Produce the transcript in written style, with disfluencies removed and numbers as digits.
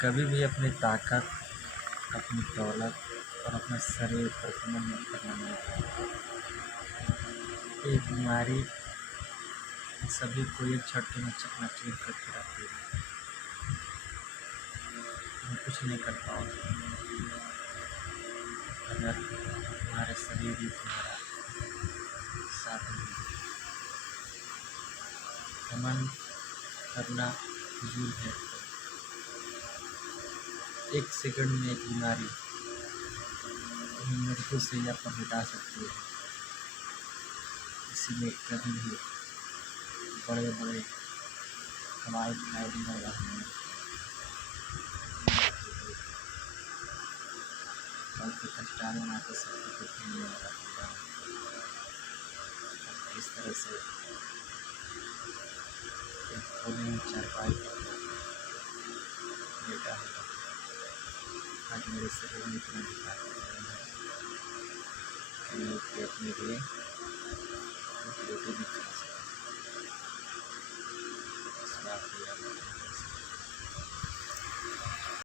कभी भी अपनी ताकत, अपनी दौलत और अपने शरीर पर घमंड मत करना मेरे भाई। ये बीमारी सभी को एक झटके में चकनाचूर करके रखती है। तुम कुछ नहीं कर पाओगे अगर तुम्हारे शरीर ही तुम्हारा साथ नहीं दे। घमंड करना फजूल है। एक सेकंड में एक बीमारी तुम्हें मृत्यु से या पर मिटा सकती है। इसीलिए कभी भी बड़े बड़े कमाई धमाई वाले बल्कि कष्टान बनाते सबको कुछ नहीं वाला होगा। इस तरह से एक कोने में चारपाई पर लेटा हुआ आज मेरे शरीर में इतना दिखा कि मैं अपने लिए रोटी भी खा सकता। इस बात को याद रखना।